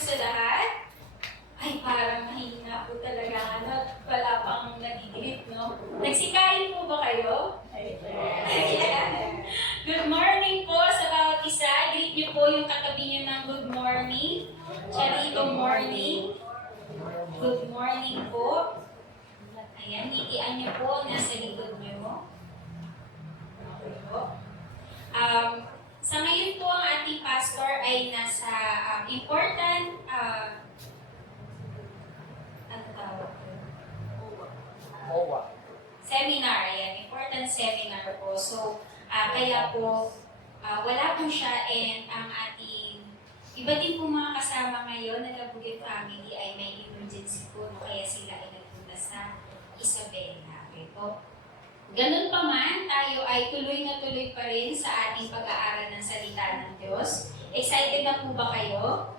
sa lahat? Ay, parang mahina po talaga, ano, wala pang nag-greet, no? Nagsikain po ba kayo? Ayan. Good morning po sa bawat isa. Greet niyo po yung katabi niyo ng good morning. Charito morning. Good morning po. Ayan, nitian niyo po nasa likod niyo. Okay po. Sa ngayon po ang ating pastor ay nasa important ano tawag ko? MOA. Seminar. Ayan, important seminar po. So, kaya po wala po siya and ang ating iba din po mga kasama ngayon na Labugin family ay may emergency po no? Kaya sila ay nagpunta sa Isabela. Okay po. Ganun pa man, tayo ay tuloy na tuloy pa rin sa ating pag-aaral ng salita ng Diyos. Excited na po ba kayo?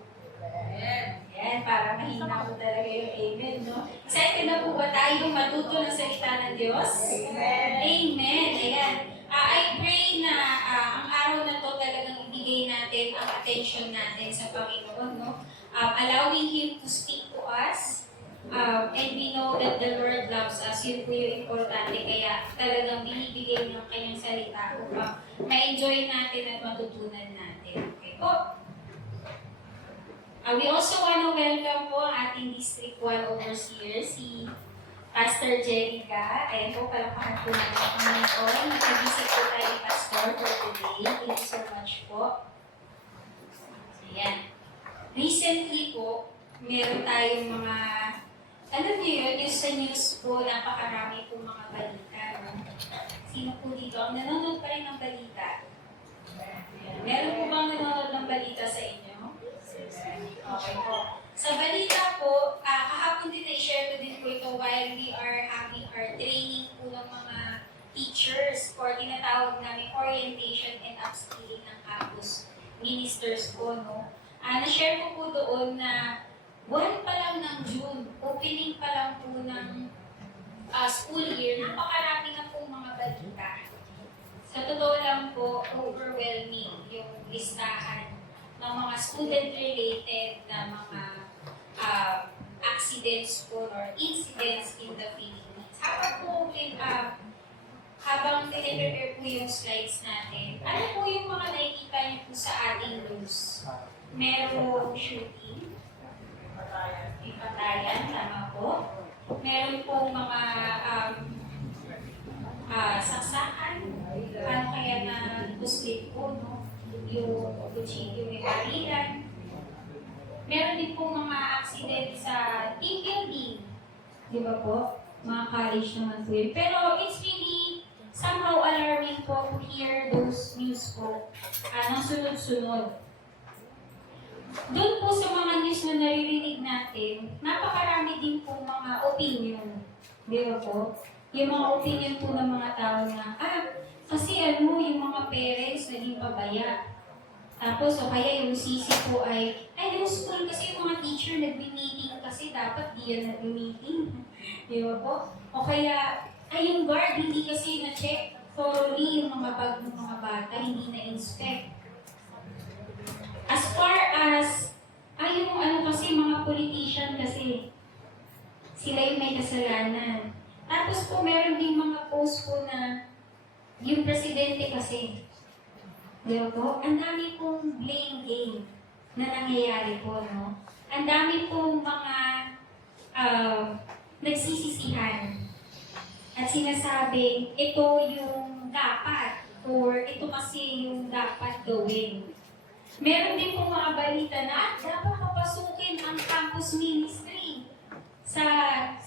Ayan, para mahina po talaga yung amen, no? Excited na po ba tayo matuto ng salita ng Diyos? Amen! Amen! Ayan. I pray na ang araw na to talagang ibigay natin ang attention natin sa Panginoon, no? Allowing Him to speak to us. And we know that the Lord loves us. Yun po yung importante. Kaya talagang binibigay ng kanyang salita upang ma-enjoy natin at matutunan natin. Okay po? We also want to welcome po ang ating District 1 Overseer, si Pastor Jerica. Ayan po, palakpakan po natin ang Panginoon. Nag-visit po tayo ni Pastor for today. Thank you so much po. Ayan. Recently po, meron tayong mga alam niyo yun, yung sa news po, napakarami po mga balita. No? Sino po dito ang nanonood pa rin ng balita? Meron po bang nanonood ng balita sa inyo? Okay po. Sa balita po, kahapon din na-share ko din po ito while we are having our training po ng mga teachers for tinatawag namin orientation and upskilling ng campus ministers po. No? Na-share ko po doon na buwan pa lang ng June, opening pa lang po ng school year, napakarami na pong mga balita. Sa totoo lang po, overwhelming yung listahan ng mga student-related na mga accidents po or incidents in the Philippines. Habang tiniprepare po yung slides natin, ano po yung mga nakikita niyo po sa ating news? Merong shooting, may patayan, tama po. Meron pong mga saksakan, paano kaya na buslit po, no? Yung kutsilyo may barilan. Meron din pong mga accident sa team building, di ba po? Mga college naman po yun. Pero it's really somehow alarming po to hear those news po ng sunod-sunod. Doon po sa mga news na naririnig natin, napakarami din po mga opinion. Di ba po? Yung mga opinion po ng mga tao na, kasi yung mga parents naging pabaya. Tapos, o kaya yung sisi po ay yung school kasi yung mga teacher nagbi-meeting kasi dapat di yan nagbi-meeting. Di ba po? O kaya, yung guard hindi kasi na-check thoroughly yung mga bag ng mga bata, hindi na-inspect. As far as, yung kasi, mga politician kasi, sila yung may kasalanan. Tapos po, meron din mga post po na, yung presidente kasi, di ba po? Ang dami pong blame game na nangyayari po, no? Ang dami pong mga nagsisisihan. At sinasabing, ito yung dapat, or ito kasi yung dapat gawin. Meron din pong mga balita na dapat papasukin ang campus ministry sa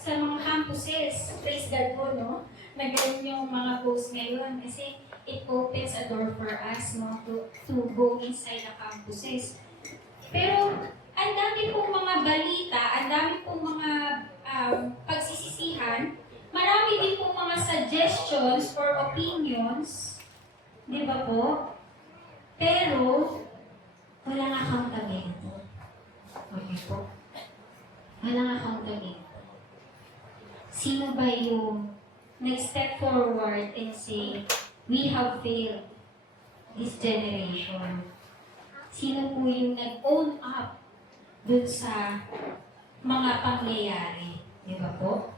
mga campuses. Praise God po, no? Nagawin yung mga posts ngayon kasi it opens a door for us, no? To go inside the campuses. Pero, ang dami pong mga balita, ang dami pong mga pagsisisihan, marami din pong mga suggestions or opinions, di ba po? Pero, walang accountability. Okay po. Walang accountability. Sino ba yung nag-step forward and say, we have failed this generation? Sino po yung nag-own up dun sa mga pangyayari. Di ba po?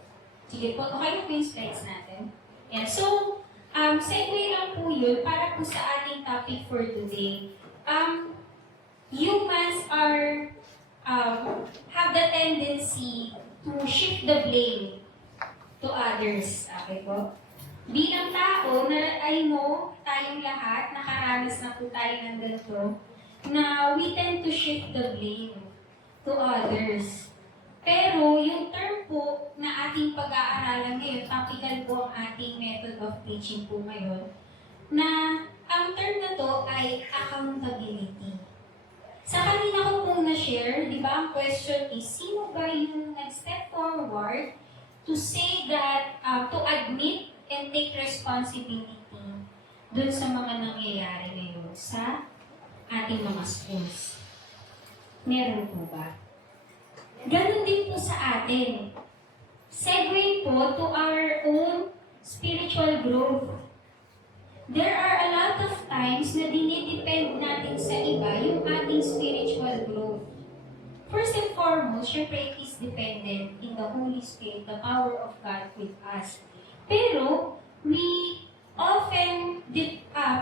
Sige po, okay po yung slides natin. Yan. So, segue lang po yun para po sa ating topic for today. Humans have the tendency to shift the blame to others. Okay po? Bilang tao, I know, tayong lahat, nakaranas na po tayo ng ganito, na we tend to shift the blame to others. Pero yung term po na ating pag-aaralan ngayon, topical po ang ating method of teaching po ngayon, na ang term na to ay accountability. Sa kanina ko pong na-share, di ba, ang question is, sino ba yung nag-step forward to say that, to admit and take responsibility dun sa mga nangyayari ngayon sa ating mga schools? Meron po ba? Ganon din po sa atin. Segue po to our own spiritual growth. There are a lot of times na dinidepend natin sa iba yung ating spiritual growth. First and foremost, syempre it is dependent in the Holy Spirit, the power of God with us. Pero, we often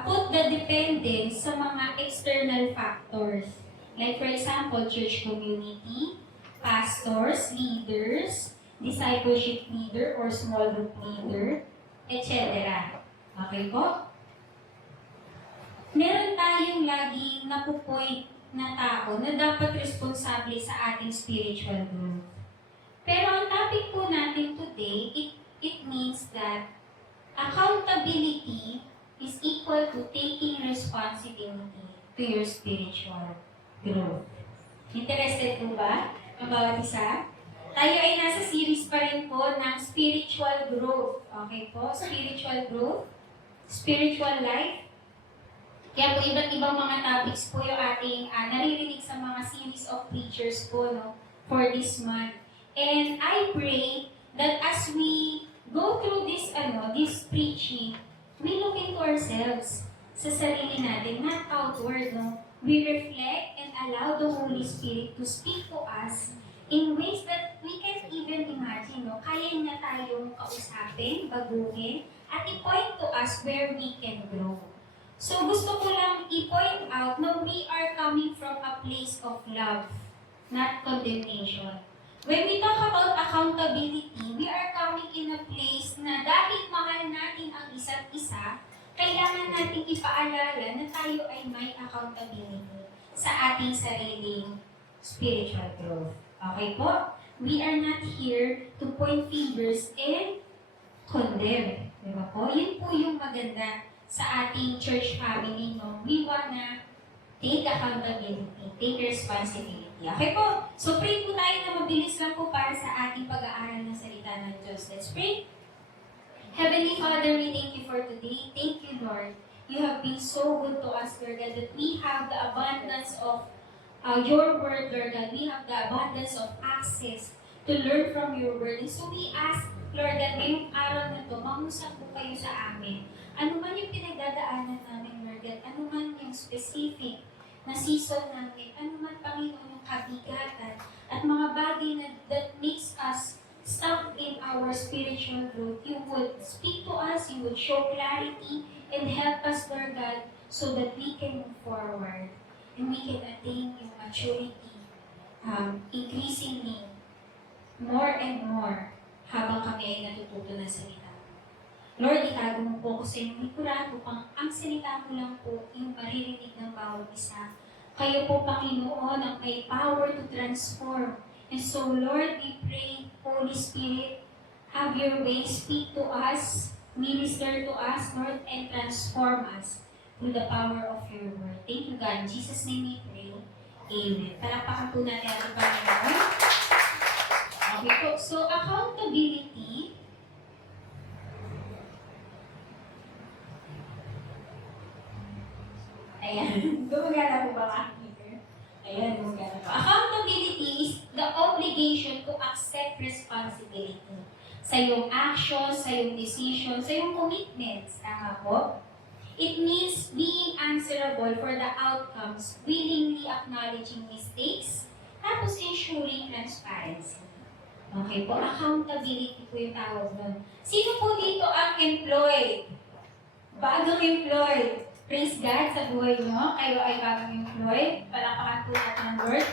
put the dependence sa mga external factors. Like for example, church community, pastors, leaders, discipleship leader or small group leader, etc. Okay po? Meron tayong laging napupoint na tao na dapat responsable sa ating spiritual growth. Pero ang topic po natin today, it means that accountability is equal to taking responsibility to your spiritual growth. Interested po ba ang bawat isa? Tayo ay nasa series pa rin po ng spiritual growth. Okay po? Spiritual growth, spiritual life. Kaya po iba't ibang mga topics po yung ating naririnig sa mga series of preachers po for this month. And I pray that as we go through this preaching, we look into ourselves sa sarili natin, not outward. We reflect and allow the Holy Spirit to speak to us in ways that we can't even imagine. Kaya niya tayong kausapin, baguhin, at i-point to us where we can grow. So gusto ko lang i-point out na we are coming from a place of love, not condemnation. When we talk about accountability, we are coming in a place na dahil mahal natin ang isa't isa, kailangan natin ipaalala na tayo ay may accountability sa ating sariling spiritual growth. Okay po? We are not here to point fingers and condemn. Diba po? Yun po yung maganda sa ating church family, we wanna take accountability, take responsibility. Okay po? So pray po tayo na mabilis lang po para sa ating pag-aaral ng salita ng Diyos. Let's pray. Heavenly Father, we thank you for today. Thank you, Lord. You have been so good to us, Lord God, that we have the abundance of your word, Lord God. We have the abundance of access to learn from your word. And so we ask, Lord, that ngayong araw na ito, mangusap po kayo sa amin. Ano man yung pinagdadaanan namin, Lord God, ano man yung specific na season namin, ano man, Panginoon, yung kabigatan, at mga bagay na that makes us stuck in our spiritual growth, you would speak to us, you would show clarity, and help us, Lord God, so that we can move forward, and we can attain yung maturity, increasingly, more and more, habang kami ay natututo ng salita. Lord, itago mo po ako sa inyong likuran upang ang salita mo lang po yung maririnig ng bawat isa. Kayo po, Panginoon, ang may power to transform. And so, Lord, we pray, Holy Spirit, have your way, speak to us, minister to us, Lord, and transform us through the power of your word. Thank you, God. In Jesus' name we pray. Amen. Palakpakan po natin ang Panginoon. Okay po. So, accountability. Ayan. Gumagana po ba ang aking? Ayan, gumagana po. Accountability is the obligation to accept responsibility sa iyong actions, sa iyong decisions, sa iyong commitments. Tama po? It means being answerable for the outcomes, willingly acknowledging mistakes, Tapos ensuring transparency. Okay po, accountability po yung tawag nun. Sino po dito ang employed? Bagong employed. Praise God sa buhay nyo. Kayo ay bagong employed. Palakpakan po natin ang word.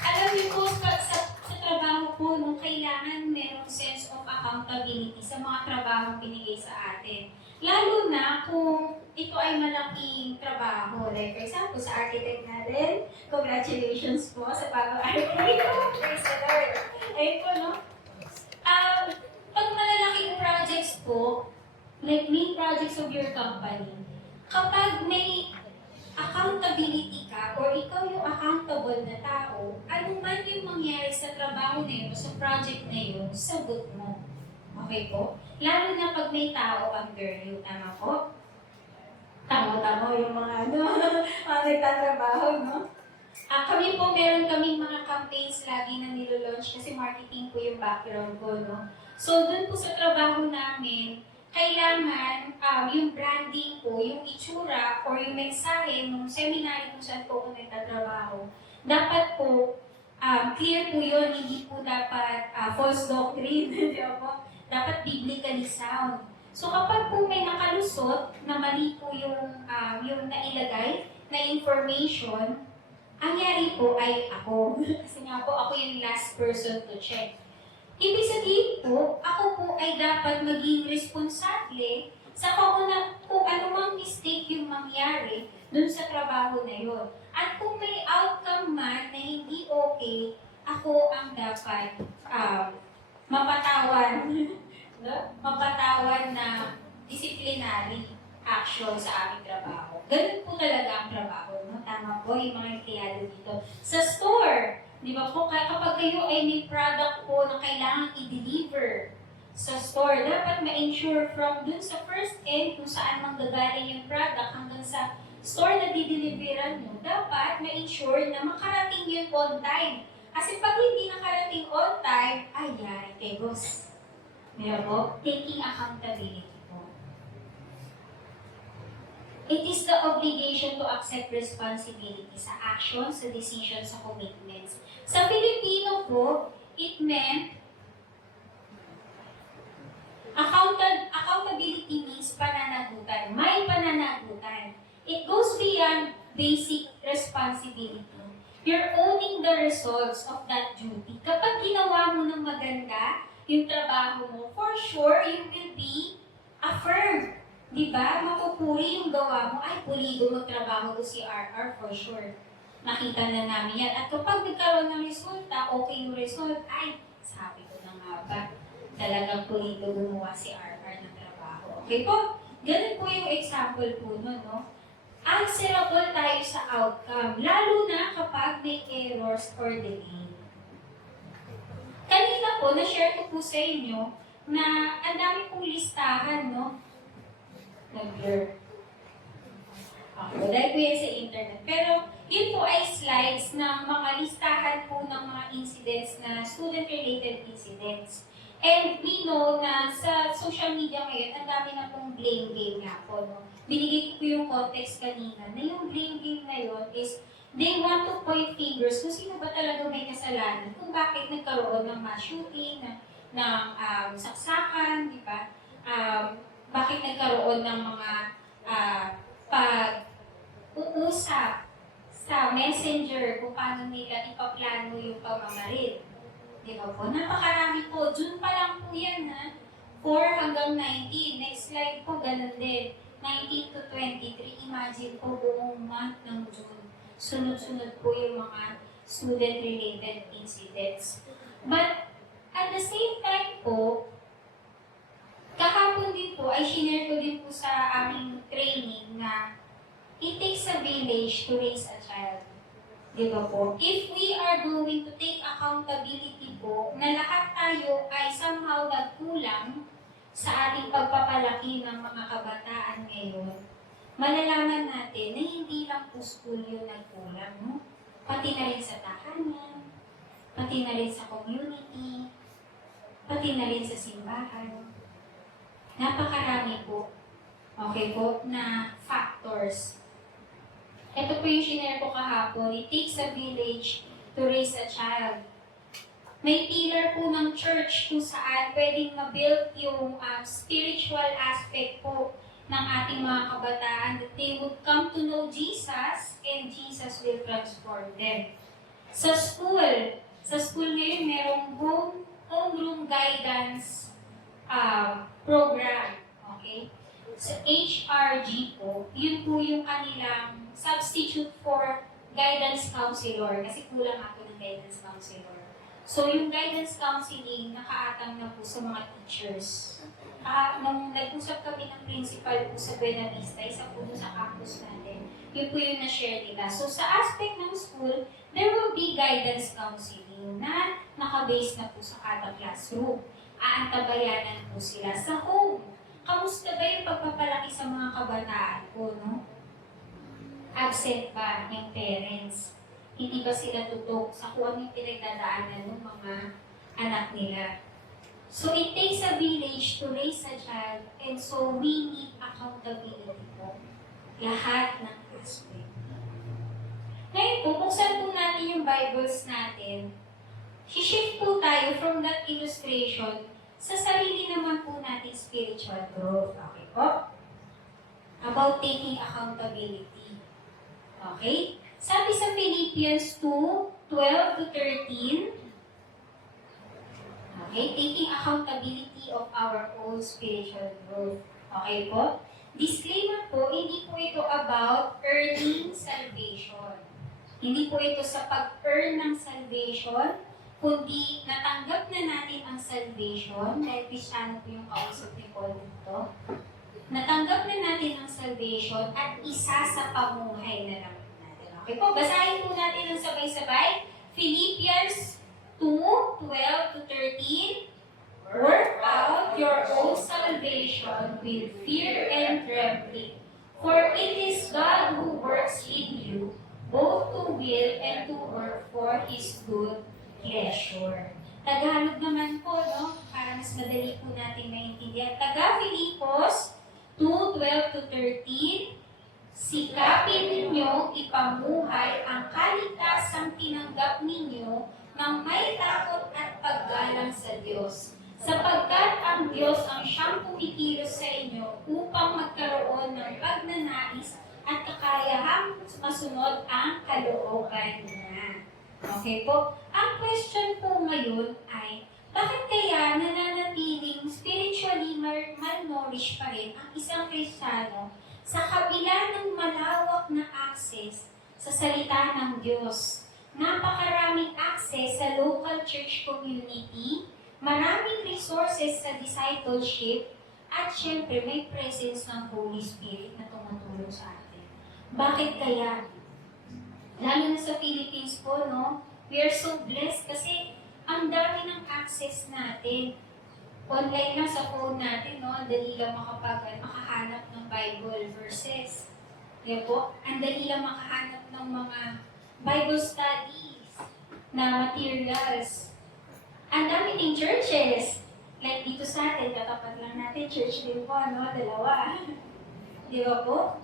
Alam niyo po, sa trabaho po, nung kailangan merong sense of accountability sa mga trabaho binigay sa atin. Lalo na kung ito ay malaking trabaho. Like for example, sa architect natin, congratulations po sa bagong architect. Praise the Lord. Ayun po, no? Pag malalaking projects po, like main projects of your company, kapag may accountability ka or ikaw yung accountable na tao, ano man yung mangyari sa trabaho na yun o sa project na yun, sagot mo. Okay po? Lalo na pag may tao under you. Tama po? Tama yung mga mga nagtatrabaho, no? Kami po, meron kaming mga campaigns lagi na nilo-launch kasi marketing po yung background ko, no? So, dun po sa trabaho namin, kailangan yung branding po, yung itsura, or yung mensahe ng seminary kung saan po ako nagtatrabaho, dapat po clear po yun, hindi po dapat false doctrine, di ba po? Dapat biblically sound. So kapag po may nakalusot na mali po yung nailagay na information, ang yari po ay ako. Kasi nga po ako yung last person to check. Ibig sabihin po, ako po ay dapat maging responsable sa kung anumang mistake yung mangyari dun sa trabaho na yun. At kung may outcome man na hindi okay, ako ang dapat mapatawan, no? Mapatawan na disciplinary action sa aming trabaho. Ganun po talaga ang trabaho. No? Tama po yung mga empleyado dito. Sa store, di ba po, kapag kayo ay may product po na kailangan i-deliver sa store, dapat ma-ensure from dun sa first end kung saan manggagaling yung product hanggang sa store na dideliveran nyo, dapat ma-ensure na makarating yun on time. Kasi pag hindi nakarating on time, ay yari, tegos. Di ba po? Taking accountability po. It is the obligation to accept responsibility sa actions, sa decisions, sa commitments. Sa Filipino po, it meant accountability means pananagutan. May pananagutan. It goes beyond basic responsibility. You're owning the results of that duty. Kapag ginawa mo ng maganda yung trabaho mo, for sure, you will be affirmed. Diba? Mapupuri yung gawa mo. Ay, pulido magtrabaho ko si RR for sure. Nakita na namin yan. At kapag nagkaroon ng resulta, okay yung result, ay, sabi ko na nga ba, talagang pulido gumawa si RR ng trabaho. Okay po? Ganun po yung example po nun, no? Answerable tayo sa outcome, lalo na kapag may errors or delay. Kanina po, na-share ko po sa inyo na ang dami pong listahan, no? Nag-blur. Dahil po yan sa internet. Pero yun po ay slides ng mga listahan po ng mga incidents na student-related incidents. And we know na sa social media ngayon, ang dami na pong blame game nga po. No? Binigay ko po yung context kanina na yung blame game na yun is they want to point fingers kung sino ba talaga may kasalanan, kung bakit nagkaroon ng mass shooting, ng saksakan, di ba? Bakit nagkaroon ng mga pag-uusap sa messenger kung paano nila ipaplano yung pamamaril. Di ba po? Napakarami po. June pa lang po yan, ha? 4 hanggang 19. Next slide po, ganun din. 19 to 23. Imagine po buong month ng June. Sunod-sunod po yung mga student-related incidents. But at the same time po, kahapon din po ay shinare ko din po sa aming training na it takes a village to raise a child. Di ba po? If we are going to take accountability po na lahat tayo ay somehow nagkulang sa ating pagpapalaki ng mga kabataan ngayon, malalaman natin na hindi lang po school yung nagkulang, no? Pati na rin sa tahanan, pati na rin sa community, pati na rin sa simbahan. Napakarami po, okay po, na factors. Ito po yung shinare ko kahapon. It takes a village to to raise a child. May pillar po ng church kung saan pwedeng ma-build yung spiritual aspect po ng ating mga kabataan, that they would come to know Jesus and Jesus will transform them. Sa school ngayon merong homeroom guidance program. Okay? Sa HRG po, yun po yung kanilang substitute for guidance counselor kasi kulang ako ng guidance counselor. So, yung guidance counseling, nakaatang na po sa mga teachers. Nung nag-usap kami ng principal po sa Buena Vista, isa po sa campus natin, yun po yung na-share nila. So, sa aspect ng school, there will be guidance counseling na nakabase na po sa kada classroom. Aantabayanan po sila sa home. Kamusta ba yung pagpapalaki sa mga kabataan po, no? Absent ba yung parents? Hindi ba sila tutok sa kung ano yung pinagdadaanan ng mga anak nila? So, it takes a village to raise a child, and so we need accountability po. Lahat ng aspect. Ngayon po, buksan po natin yung Bibles natin. Shift po tayo from that illustration sa sarili naman po natin spiritual growth. Okay po? About taking accountability. Okay? Sabi sa Philippians 2:12 to 13, okay, taking accountability of our own spiritual growth. Okay po? Disclaimer po, hindi po ito about earning salvation. Hindi po ito sa pag-earn ng salvation, kundi natanggap na natin ang salvation, dahil Kristiyano po yung kausap ni Paul dito. Natanggap na natin ang salvation at isa sa pamuhay na lang. Okay po, basahin po natin ng sabay-sabay. Philippians 2:12 to 13. Work out your own salvation with fear and trembling. For it is God who works in you, both to will and to work for His good pleasure. Tagalog naman po, no? Para mas madali po natin maintindihan. Taga-Filipos 2:12 to 13. Sikapin ninyo ipamuhay ang kaligtasang tinanggap ninyo ng may takot at paggalang sa Diyos. Sapagkat ang Diyos ang siyang pumikilos sa inyo upang magkaroon ng pagnanais at kakayahang masunod ang kalooban niya. Okay po? Ang question po ngayon ay, bakit kaya nananatiling spiritually malnourished pa rin ang isang Kristiyano sa kabila ng malawak na access sa salita ng Diyos? Napakaraming access sa local church community, maraming resources sa discipleship, at syempre may presence ng Holy Spirit na tumutulong sa atin. Bakit kaya? Lalo na sa Philippines po, no? We are so blessed kasi ang dami ng access natin. Online lang sa phone natin, no? Ang dali lang makahanap ng Bible verses. Kaya po, ang dali lang makahanap ng mga Bible studies na materials. Ang dami ding churches. Like dito sa atin, katapat lang natin, church din po, no? Dalawa. Di ba po?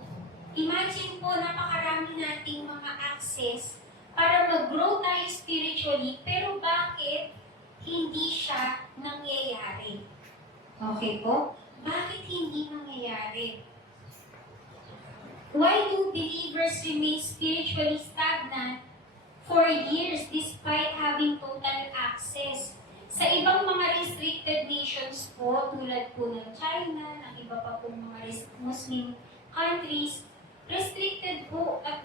Imagine po, napakarami nating mga access para mag-grow tayo spiritually, pero bakit hindi siya nangyayari? Okay po? Bakit hindi nangyayari? Why do believers remain spiritually stagnant for years despite having total access? Sa ibang mga restricted nations po, tulad po ng China, ng iba pa pong mga Muslim countries, restricted po at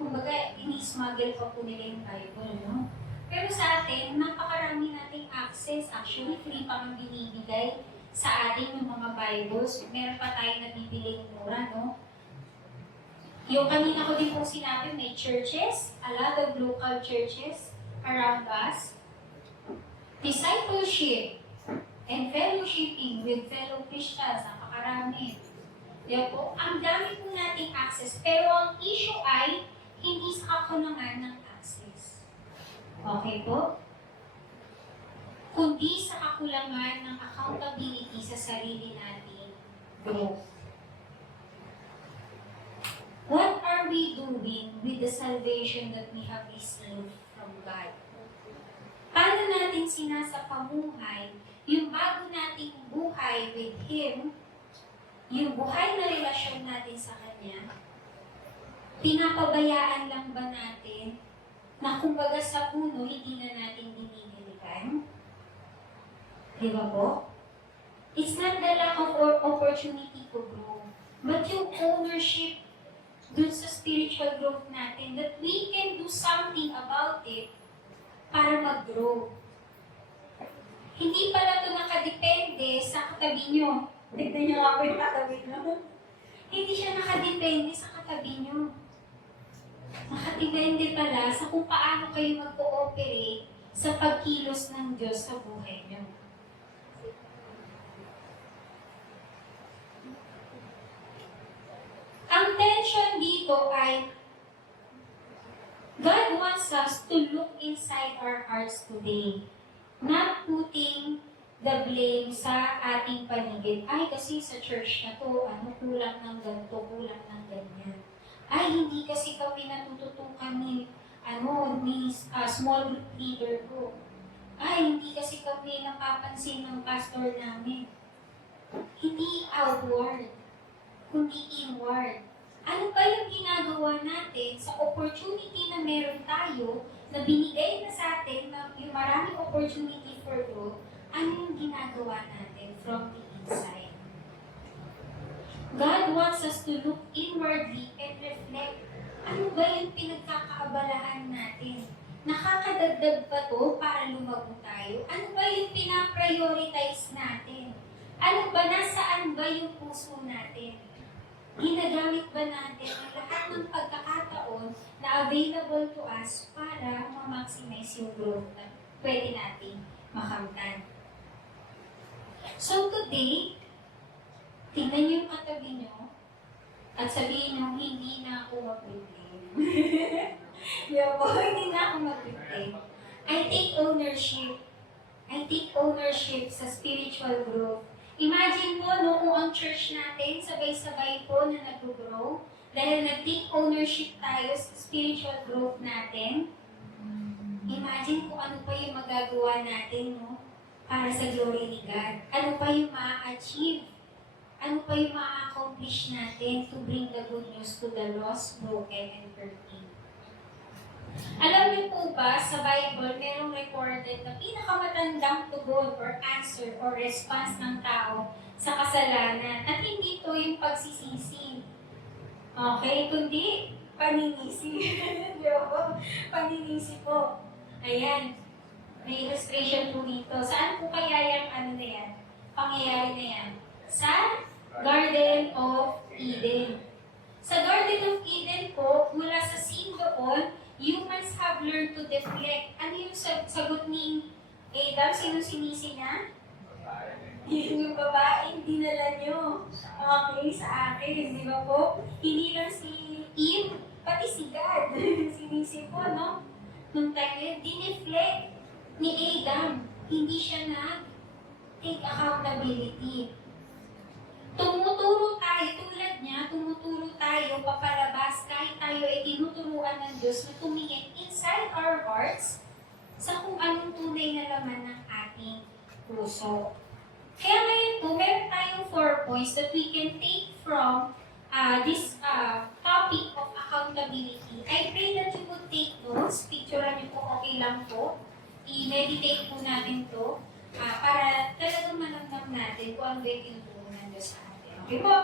kumbaga, ini-smuggle pa po nila yung Bible, no? Pero sa atin, napakarami nating access. Actually, free pa ang binibigay sa atin yung mga Bibles. Meron pa tayo nabibiling mura, no? Yung kanina ko din po sinabi, may churches, a lot of local churches around us. Discipleship and fellowshipping with fellow Christians, napakarami. Kaya po, ang dami po nating access. Pero ang issue ay, hindi sa kakulangan ng access. Okay po? Kundi sa kakulangan ng accountability sa sarili nating growth. What are we doing with the salvation that we have received from from God. Paano natin sinasapamuhay yung bago nating buhay with Him, yung buhay na relasyon natin sa Kanya, pinapabayaan lang ba natin na kumbaga sa puno, hindi na natin dinidiligan? Di ba po? It's not the lack of opportunity to grow, but yung ownership dun sa spiritual growth natin, that we can do something about it para mag-grow. Hindi pala ito nakadepende sa katabi nyo. Tignan nyo nga po yung katabi nyo. Hindi siya nakadepende sa katabi nyo. Nakadepende pala sa kung paano kayo mag-cooperate sa pagkilos ng Diyos sa buhay nyo. Ang tension dito ay God wants us to look inside our hearts today, not putting the blame sa ating paligid. Ay, kasi sa church na to, kulang ng ganito, kulang ng ganyan. Ay, hindi kasi kami natututukan ni small group leader ko. Ay, hindi kasi kami napapansin ng pastor namin. Hindi outward, kundi inward. Ano ba yung ginagawa natin sa opportunity na meron tayo, na binigay na sa atin, na yung maraming opportunity for growth, ano yung ginagawa natin from the inside? God wants us to look inwardly and reflect. Ano ba yung pinagkakaabalahan natin? Nakakadagdag ba to para lumago tayo? Ano ba yung pinaprioritize natin? Ano ba, nasaan ba yung puso natin? Ginagamit ba natin ang lahat ng pagkakataon na available to us para ma-maximize yung growth na pwede natin makamtan? So today, tingnan niyo yung katabi niyo at sabihin niyo, hindi na ako mag-blame. Yeah po, hindi na ako mag-blame. I take ownership. I take ownership sa spiritual growth. Imagine po, no, kung ang church natin, sabay-sabay po na nag-grow, dahil nag-take ownership tayo sa spiritual growth natin. Imagine kung ano pa yung magagawa natin, no, para sa glory ni God. Ano pa yung ma-achieve? Ano pa yung ma-accomplish natin to bring the good news to the lost, broken, and hurting? Alam niyo po ba, sa Bible, merong recorded na pinakamatandang tugon or answer or response ng tao sa kasalanan. At hindi to yung pagsisisi. Okay? Kundi paninisi. Di ba po? Paninisi po. Ayan. May illustration po dito. Saan po kaya yung na yan? Pangyayari na yan? Sa Garden of Eden. Sa Garden of Eden po, mula sa scene doon, humans have learned to deflect. Ano yung sagot ni Adam? Sino sinisi niya? Yung babaeng dinala nyo. Okay, sa akin, di ba po? Hindi lang si Eve, pati si God. Sinisi po, no? Nung time, dineflect ni Adam. Hindi siya take accountability. Tumuturo tayo, tulad niya, tumuturo tayo papalabas kahit tayo ay tinuturuan ng Diyos na tumingin inside our hearts sa kung anong tunay na laman ng ating puso. Kaya ngayon po, meron tayong 4 points that we can take from this topic of accountability. I pray that you would take notes. Picturean niyo po, okay lang po. I-meditate po natin to para talagang malamdam natin kung ano yung tinuturo ng Diyos sa atin. Okay po?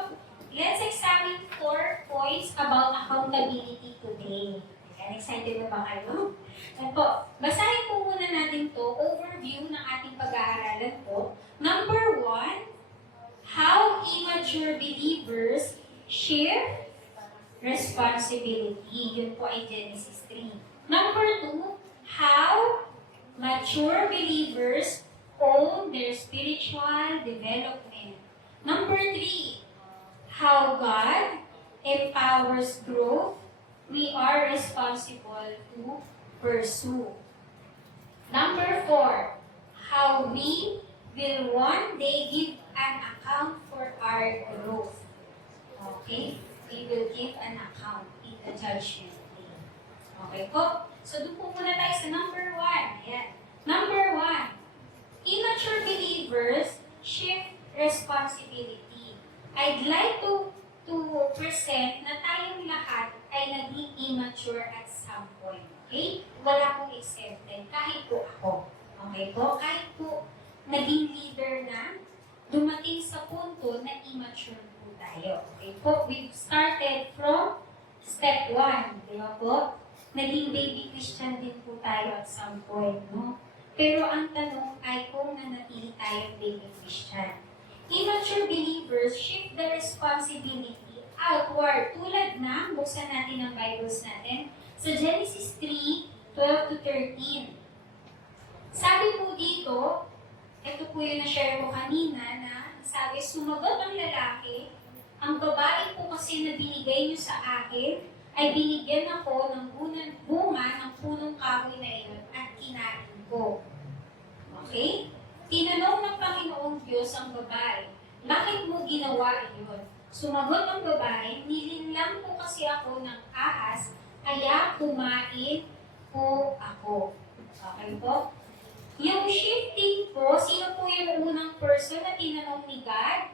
Let's examine 4 points about accountability today. Ayan, excited na ba kayo? Ayan po, basahin po muna natin to, overview ng ating pag-aaralan po. Number 1, how immature believers share responsibility. Yun po ay Genesis 3. Number 2, how mature believers own their spiritual development. Number 3, how God empowers growth we are responsible to pursue. Number 4, how we will one day give an account for our growth. Okay? We will give an account in the judgment day. Okay po? So, doon po muna tayo sa number 1. Ayan. Number 1, immature believers shift responsibility. I'd like to present na tayong lahat ay naging immature at some point. Okay? Wala pong exempted. Kahit po ako. Okay po? Kahit po naging leader na, dumating sa punto na immature po tayo. Okay po? We've started from step 1. Di ba po? Naging baby Christian din po tayo at some point. No? Pero ang tanong ay kung nanatili tayong baby Christian. Immature believers shift the responsibility outward. Tulad na, buksan natin ang Bibles natin, sa Genesis 3:12-13. Sabi po dito, ito po yung na-share ko kanina na sabi, sumagot ang lalaki, ang babae po kasi na binigay niyo sa akin, ay binigyan ako ng bunga ng punong kahoy na iyon at kinain ko. Okay? Tinanong ng Panginoong Diyos ang babae, bakit mo ginawa iyon? Sumagot ang babae, nilinlang po kasi ako ng ahas, kaya kumain po ako. Okay po? Yung shifting po, sino po yung unang person na tinanong ni God?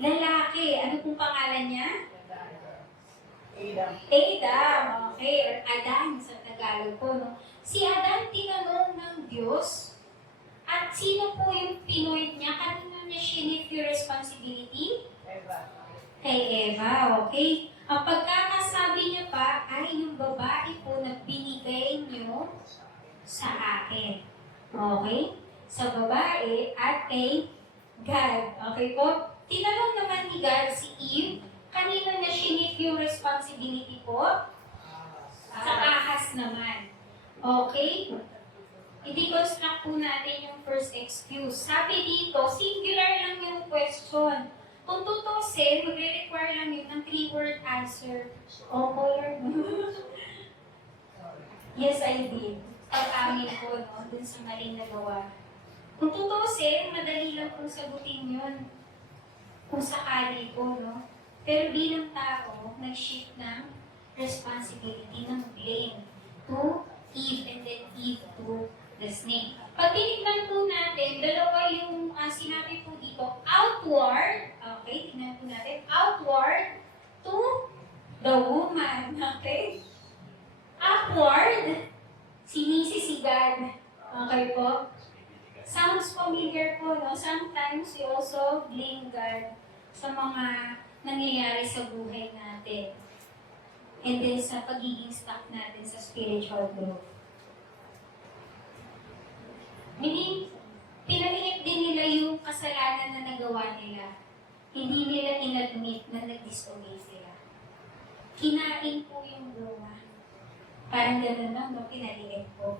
Lalaki. Ano pong pangalan niya? Adam. Adam. Okay. Or Adan sa Tagalog po. No? Si Adan tinanong ng Diyos. At sino po yung pinoint niya? Kanino niya shinif yung responsibility? Eva. Kay Eva. Okay. Ang pagkakasabi niya pa ay yung babae po na binigay niyo sa akin. Okay? Sa babae at kay God. Okay po? Tinanong naman ni God si Eve, kanino na shinif yung responsibility po? Sa ahas naman. Okay? I-deconstruct po natin yung first excuse. Sabi dito, singular lang yung question. Kung tutusin, magre-require lang yun ng 3-word answer. Opo, Lord. Yes, I did. Pag-amin ko, no? Dun sa maling nagawa. Kung tutusin, madali lang kung sagutin yun. Kung sakali po, no? Pero bilang tao, nag-shift ng responsibility ng blame to Eve and then Eve to the snake. Pag tinignan po natin, dalawa yung sinabi po dito, outward, okay, tignan po natin, outward to the woman, okay? Upward, si God, okay po? Sounds familiar po, no? Sometimes we also blame God sa mga nangyayari sa buhay natin. And then sa pagiging stuck natin sa spiritual growth. Meaning, pinaliit din nila yung kasalanan na nagawa nila. Hindi nila inadmit na nag-disobey sila. Kinain po yung bunga. Parang gano'n lang, no? Pinaliit po.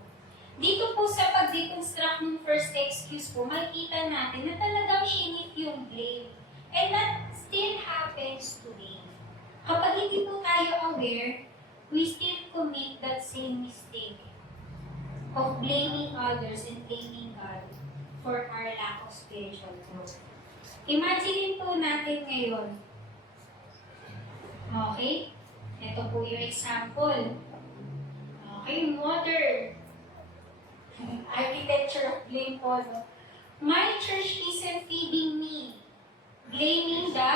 Dito po sa pag-deconstruct ng first excuse po, makikita natin na talagang shinif yung blame. And that still happens today. Kapag hindi po tayo aware, we still commit that same mistake of blaming others and blaming God for our lack of spiritual growth. Imagine po natin ngayon. Okay? Ito po yung example. Okay, modern. Architecture of blame po. No? My church isn't feeding me. Blaming the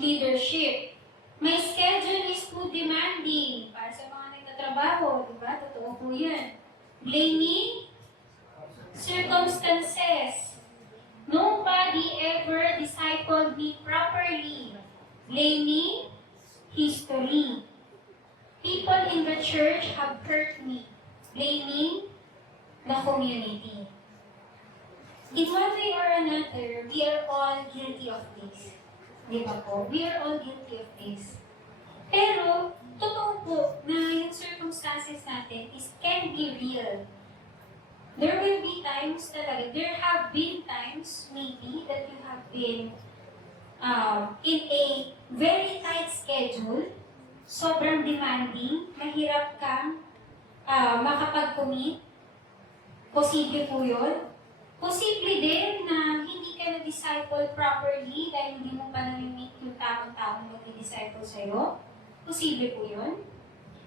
leadership. My schedule is too demanding. Para sa mga nagtatrabaho, di ba? Totoo po yan. Blaming circumstances. Nobody ever discipled me properly. Blaming history. People in the church have hurt me. Blaming the community. In one way or another, we are all guilty of this. Di ba po? We are all guilty of this. Pero, totoo po na yung circumstances natin can be real. There will be times talaga, there have been times maybe that you have been in a very tight schedule, sobrang demanding, mahirap kang makapag-commit. Posible po yun. Posible din na hindi ka na-disciple properly dahil hindi mo pa nami-meet yung taong-taong mag-disciple sa'yo. Posible po yun.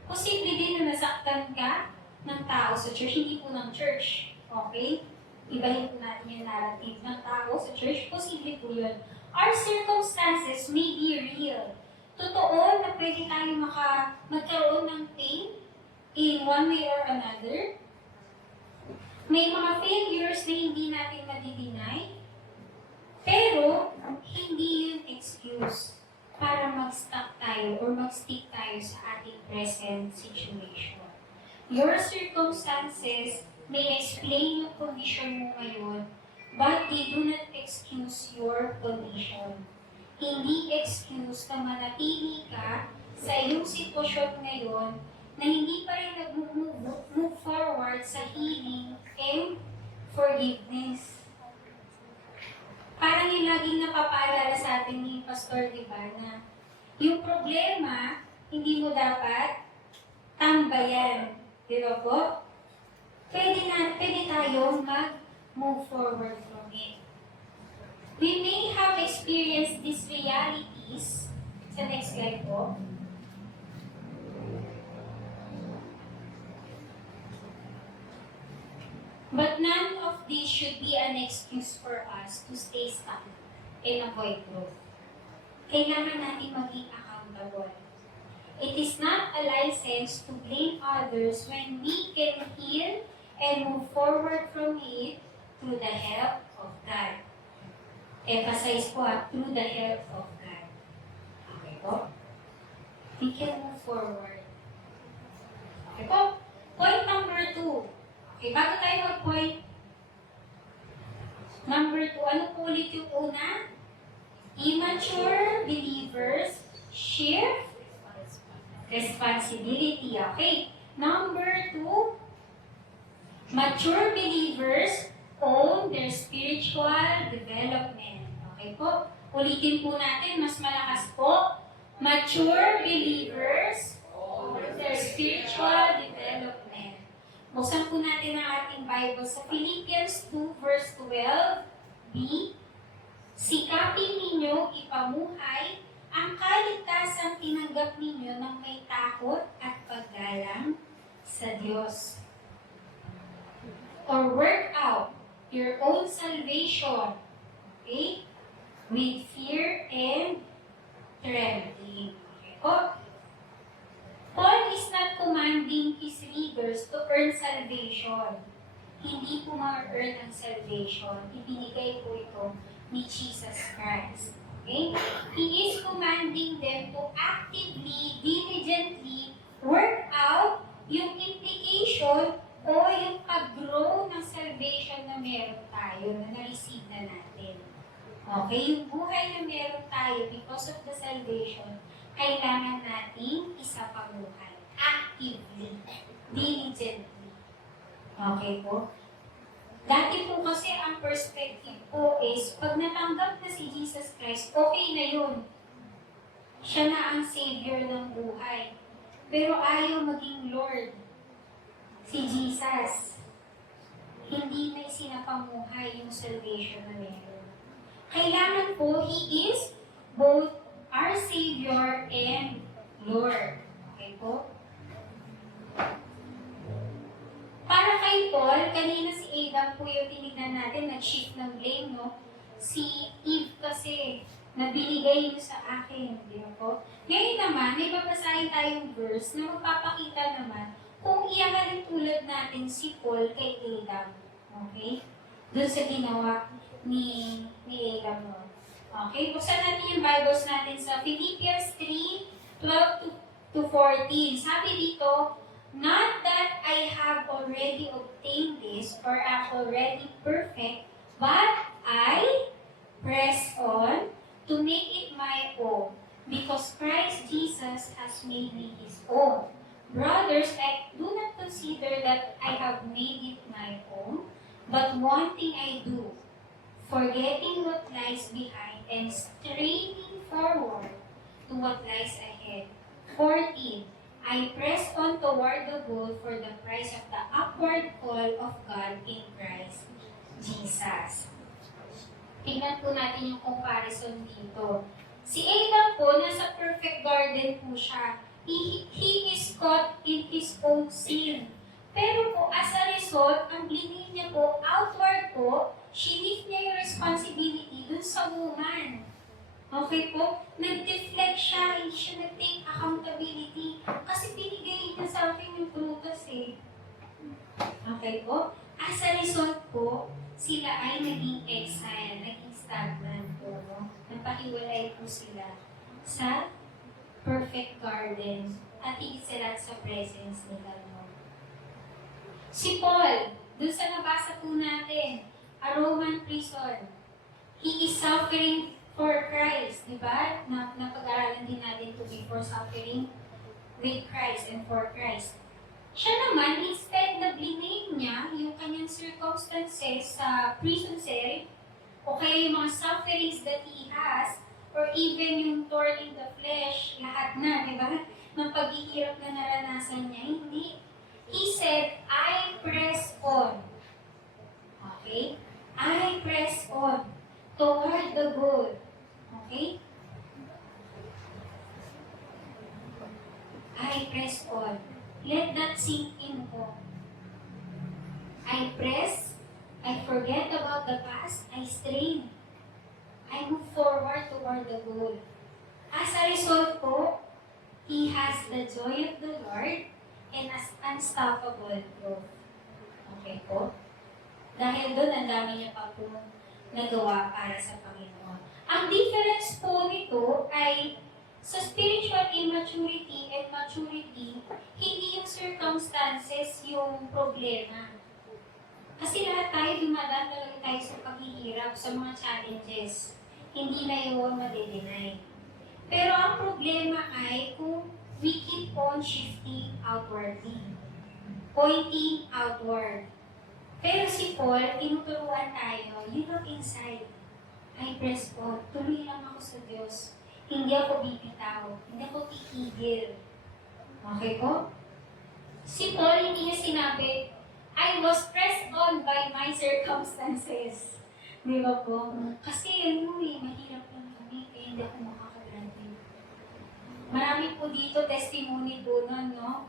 Posible din na nasaktan ka ng tao sa church, hindi po ng church. Okay? Ibahin po natin yung narrative ng tao sa church. Posible po yun. Our circumstances may be real. Totoo na pwede tayo magkaroon ng pain in one way or another. May mga failures na hindi natin madi-deny. Pero, hindi yun excuse para mag-stuck tayo or mag-stick tayo sa ating present situation. Your circumstances may explain yung condition mo ngayon, but they do not excuse your condition. Hindi excuse na manatili ka sa iyong sitwasyon ngayon na hindi pa rin nag-move forward sa healing and forgiveness. Parang yung laging napapaalala sa atin ni Pastor, di ba, na yung problema, hindi mo dapat tambayan. Di ba po? Pwede tayong mag-move forward from it. We may have experienced these realities. Sa next slide po. But none of this should be an excuse for us to stay stuck and avoid growth. Kailangan natin maging accountable. It is not a license to blame others when we can heal and move forward from it through the help of God. Emphasize po through the help of God. Okay po? We can move forward. Okay po? Point number 2. Okay, bago tayo mag-point number 2, ano po ulit yung una? Immature believers shift responsibility. Okay. Number 2, mature believers own their spiritual development. Okay po? Ulitin po natin, mas malakas po. Mature believers own their spiritual development. Buksan po natin ang ating Bible sa Philippians 2 verse 12b. Sikapin ninyo ipamuhay ang kaligtasang tinanggap ninyo ng may takot at paggalang sa Diyos. Or work out your own salvation, okay, with fear and trembling. Okay po? Paul is not commanding his readers to earn salvation. Hindi po ma-earn ang salvation. Ibinigay po ito ni Jesus Christ. Okay? He is commanding them to actively, diligently work out yung implication o yung pag-grow ng salvation na meron tayo, na na-receive na natin. Okay? Yung buhay na meron tayo because of the salvation, kailangan natin isapamuhay. Actively, diligently. Okay po? Dati po kasi ang perspective po is, pag natanggap na si Jesus Christ, okay na yun. Siya na ang Savior ng buhay. Pero ayaw maging Lord si Jesus. Hindi na isinapamuhay yung salvation na meron. Kailangan po, He is both our Savior and Lord. Okay po? Para kay Paul, kanina si Adam po yung tinignan natin, nag-shift ng blame, no? Si Eve kasi, nabinigay niyo sa akin, di ba po? Ngayon naman, may babasahin tayong verse na magpapakita naman kung iyahalin tulad natin si Paul kay Adam. Okay? Doon sa ginawa ni Adam, no? Okay? Buksan natin yung Bibles natin sa Philippians 3:12 to 14. Sabi dito, not that I have already obtained this or am already perfect, but I press on to make it my own, because Christ Jesus has made me His own. Brothers, I do not consider that I have made it my own, but one thing I do, forgetting what lies behind and straining forward to what lies ahead. 14. I press on toward the goal for the prize of the upward call of God in Christ Jesus. Tingnan po natin yung comparison dito. Si Adam po, nasa perfect garden po siya. he is caught in his own sin. Pero po, as a result, ang blame niya po, outward po, she niya yung responsibility dun sa woman. Okay po? Nag-deflect siya, hindi siya nag-take accountability. Kasi binigay niya sa akin yung prutas eh. Okay po? As a result po, sila ay naging exile, naging stagnant po. No? Napahiwalay po sila sa perfect garden at higit sila sa presence nila. No? Si Paul, dun sa nabasa po natin, a Roman prison, he is suffering for Christ, di ba? Napag-aralan din natin to before suffering with Christ and for Christ. Siya naman, instead na blame niya yung kanyang circumstances sa prison cell, o kaya yung mga sufferings that he has, or even yung thorn in the flesh, lahat na, di ba? Ng paghihirap na naranasan niya, hindi. He said, I press on. Okay? I press on toward the goal. Okay? I press on. Let that sink in po. I press, I forget about the past, I strain. I move forward toward the goal. As a result po, he has the joy of the Lord and unstoppable growth. Okay po? Dahil doon, ang dami niya pa po nagawa para sa Panginoon. Ang difference po nito ay sa spiritual immaturity and maturity, hindi yung circumstances yung problema. Kasi lahat tayo dumadaan talaga tayo sa paghihirap, sa mga challenges. Hindi na yun made-deny. Pero ang problema ay kung we keep on shifting outwardly, pointing outward. Pero si Paul, tinuturuan tayo, you look inside. I press on. Tuloy lang ako sa Diyos. Hindi ako bibitaw. Hindi ako titigil. Okay po? Si Paul, hindi niya sinabi, I was pressed on by my circumstances. Di ba po? Kasi mahirap lang kami, kaya hindi ako makakagraduate. Marami po dito testimony po nun, no?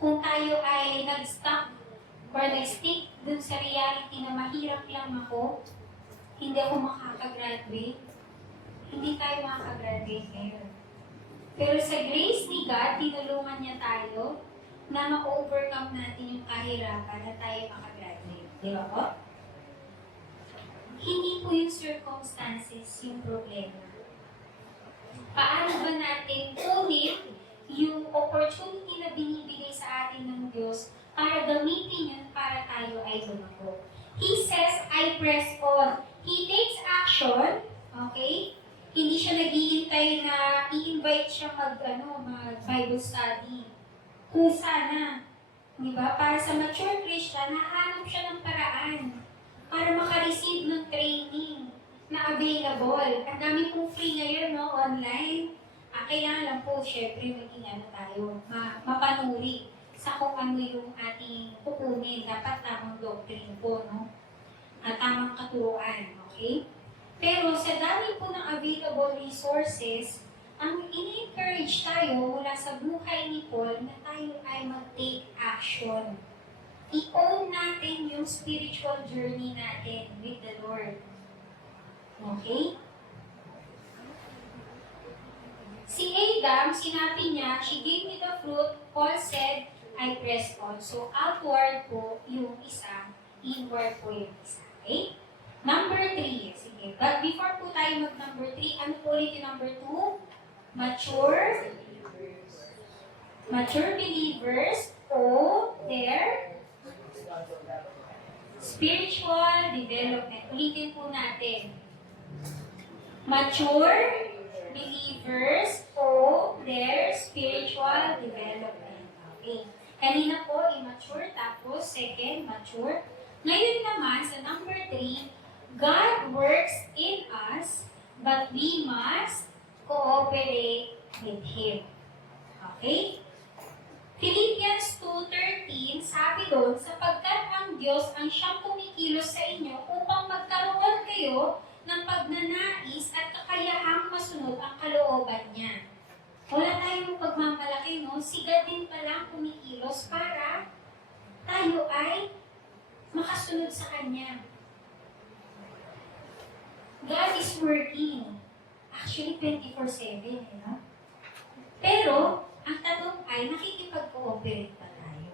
Kung tayo ay nag-stop or nag-stick dun sa reality na mahirap lang ako, hindi ako makakagraduate, hindi tayo makakagraduate ngayon. Pero sa grace ni God, tinulungan niya tayo na ma-overcome natin yung kahirapan na tayo makagraduate. Di ba po? Hindi po yung circumstances yung problema. Paano ba natin kunin yung opportunity na binibigay sa atin ng Diyos para gamitin yun para tayo ay lumago? He says, I press on. He takes action, okay? Hindi siya naghihintay na i-invite siya mag-Bible study. Kusa na. Di ba? Para sa mature Christian, nahanap siya ng paraan para makareceive ng training na available. Ang dami pong free ngayon, no? Online. Kailangan lang po, syempre, maging tayo, mapanuri sa kung ano yung ating kukunin. Dapat tamang doctrine po, no? At tamang katuruan, okay? Pero sa dami po ng available resources, ang in-encourage tayo mula sa buhay ni Paul na tayo ay mag-take action. I-own natin yung spiritual journey natin with the Lord. Okay? Si Adam, sinabi niya, she gave me the fruit, Paul said, I pressed on. So outward po yung isa, inward po yung isa. Okay? Number 3. Sige. But before po tayo mag-number 3, ano po ulit yung number 2? Mature believers own their spiritual development. Ulitin po natin. Mature believers own their spiritual development. Okay. Kanina po, immature, tapos second, mature. Ngayon naman, sa number 3, God works in us, but we must cooperate with Him. Okay? Philippians 2:13, sabi doon, sapagkat ang Diyos ang siyang kumikilos sa inyo upang magkaroon kayo ng pagnanais at kakayahang masunod ang kalooban niya. Wala tayong pagmamalaki, no? Si God din pala kumikilos para tayo ay makasunod sa Kanya. God is working. Actually, 24/7, no? Pero, ang tanong ay, nakikipag-cooperate pa tayo.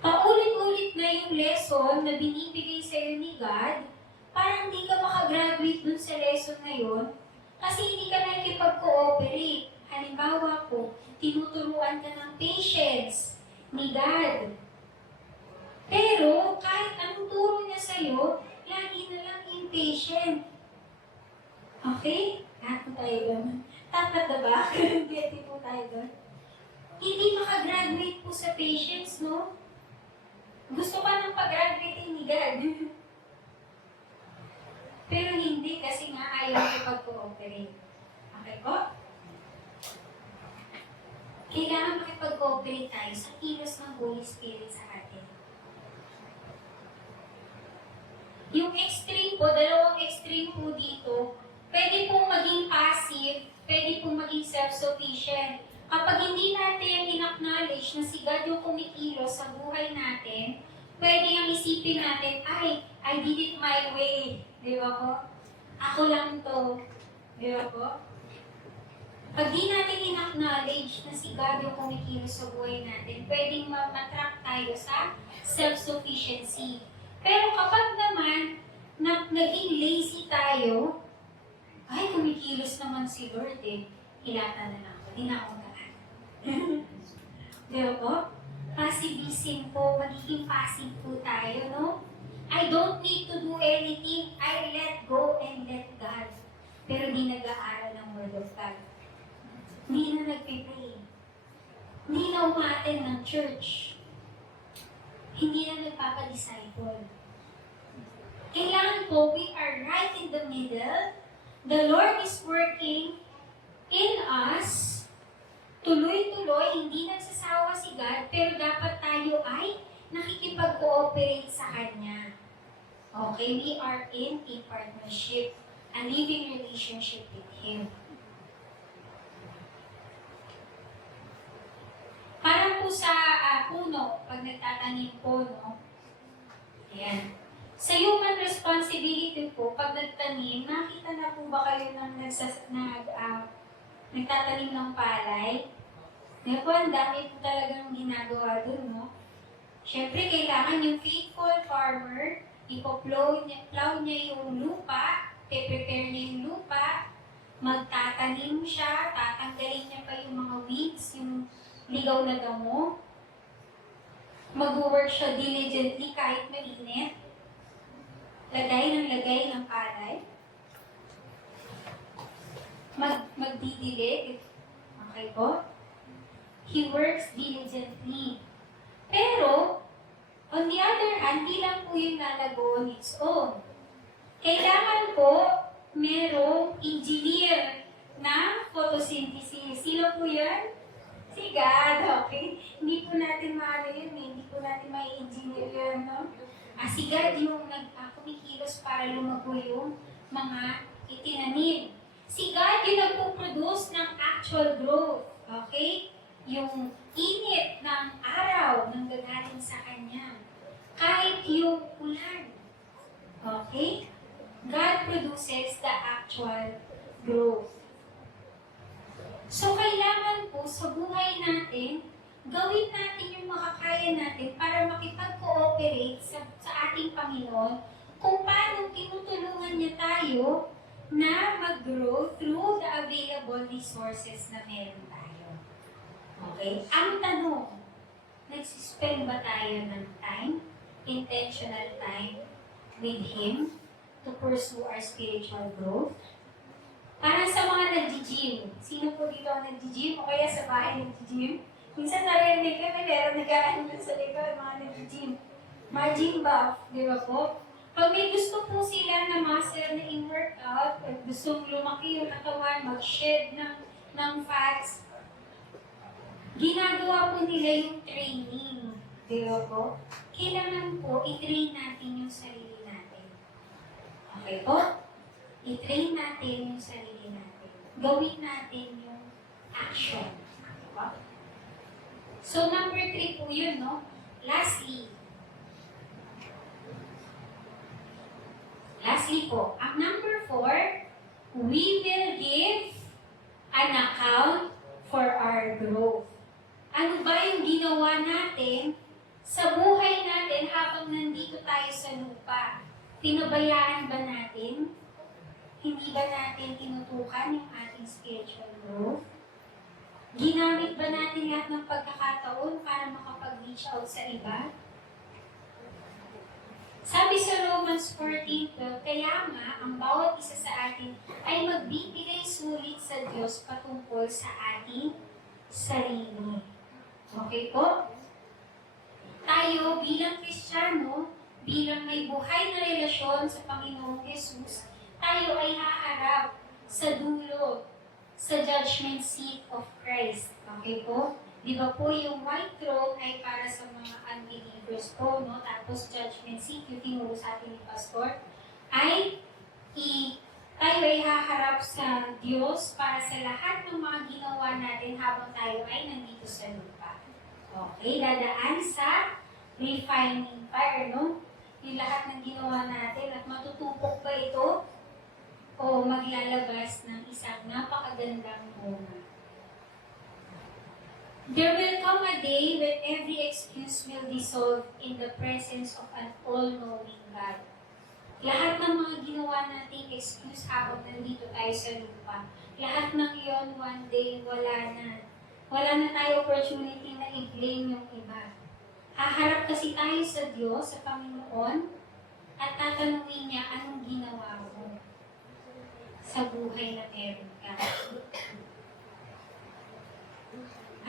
Paulit-ulit na yung lesson na binibigay sa'yo ni God, parang hindi ka makagraduate dun sa lesson na yun, kasi hindi ka nakikipag-cooperate. Halimbawa po, tinuturuan ka ng patience ni God. Pero, kahit anong turo niya sa'yo, lagi na lang impatient. Okay? Lahat po tayo doon. Tapat na ba? Hindi po tayo doon. Hindi makagraduate po sa patience, no? Gusto ka ng pag-graduate ni God. Pero hindi kasi nga ayaw ko pag-cooperate. Okay po? Kailangan makipag-cooperate tayo sa kilos ng Holy Spirit sa atin. Yung extreme po, dalawang extreme po dito, pwede pong maging passive, pwede pong maging self-sufficient. Kapag hindi natin in-acknowledge na si God yung kumikilos sa buhay natin, pwede ang isipin natin, ay, I did it my way. Di ba po? Ako lang to. Di ba po? Pag di natin in-acknowledge na si God yung kumikilos sa buhay natin, pwedeng matrack tayo sa self-sufficiency. Pero kapag naman, naging lazy tayo, ay, kumikilos naman si Lord eh. Hilata na lang ako. Di na ako gaan. Di ba po? Passivism po. Magiging passive po tayo, no? I don't need to do anything. I let go and let God. Pero di nag-aaral ng Word of God. Hindi na nagpipray. Hindi na umaten ng church. Hindi na nagpapadisciple. Kailangan po, we are right in the middle. The Lord is working in us. Tuloy-tuloy, hindi nagsasawa si God, pero dapat tayo ay nakikipag-cooperate sa Kanya. Okay, we are in a partnership, a living relationship with Him. Parang po sa puno, pag nagtatanim po, no? Ayan. Sa human responsibility po, pag nagtanim, nakita na po ba kayo ng nagtatanim ng palay? Ngayon po, ang dami po talagang ginagawa dun, no? Siyempre, kailangan yung faithful farmer, plow niya yung lupa, prepare niya yung lupa, magtatanim siya, tatanggalin niya pa yung mga weeds, yung ligaw na damo, mag-work siya diligently kahit mainit, lagay ng palay, magdidilig, okay po? He works diligently. Pero, on the other hand, di lang po yung lalago on its own. Kailangan po, merong engineer na photosynthesis. Sino po yan? Si God, okay? Hindi po natin maano yun, hindi po natin may engineer yun, no? Si God yung kumikilos para lumago yung mga itinanim. Si God yung nagpo-produce ng actual growth, okay? Yung init ng araw nang gagaling sa Kanya. Kahit yung ulan. Okay? God produces the actual growth. So, kailangan po sa buhay natin, gawin natin yung makakaya natin para makipag-cooperate sa ating Panginoon kung paano tinutulungan niya tayo na mag-grow through the available resources na meron tayo. Okay? Ang tanong, nagsispend ba tayo ng time, intentional time, with Him to pursue our spiritual growth? Para sa mga nag-gym, sino po dito ang nag-gym o kaya sa bahay nag-gym? Minsan narinig kami, meron nag-ano sa likod, mga nag-gym. Mga gym buff, di ba po? Pag may gusto po sila na muscle na in-workout, at gustong lumaki yung katawan, mag-shed ng fats, ginagawa po nila yung training. Di ba po? Kailangan po, i-train natin yung sarili natin. Okay po? I-train natin yung sarili natin. Gawin natin yung action. Diba? So, number 3 po yun, no? Lastly po, ang number 4, we will give an account for our growth. Ano ba yung ginawa natin sa buhay natin habang nandito tayo sa lupa? Pinabayaan ba natin? Hindi ba natin tinutukan yung ating spiritual growth? Ginamit ba natin lahat ng pagkakataon para makapag-reach out sa iba? Sabi sa Romans 14:12, kaya nga, ang bawat isa sa atin ay magbibigay sulit sa Diyos patungkol sa ating sarili. Okay po? Tayo bilang Kristiyano, bilang may buhay na relasyon sa Panginoong Yesus, tayo ay haharap sa dulo, sa judgment seat of Christ. Okay po? Di ba po yung white throne ay para sa mga unbelievers po, no? Tapos judgment seat, yung tinuro sa atin ni Pastor, ay tayo ay haharap sa Diyos para sa lahat ng mga ginawa natin habang tayo ay nandito sa lupa. Okay, dadaan sa refining fire, no? Yung lahat ng ginawa natin at matutupok ba ito o maglalabas ng isang napakagandang bunga. There will come a day when every excuse will dissolve in the presence of an all-knowing God. Lahat ng mga ginawa nating excuse habang nandito tayo sa lupa, lahat ng iyon one day wala na. Wala na tayo opportunity na i-blame yung iba. Haharap kasi tayo sa Diyos, sa Panginoon, at tatanungin niya anong ginawa mo sa buhay na meron ka.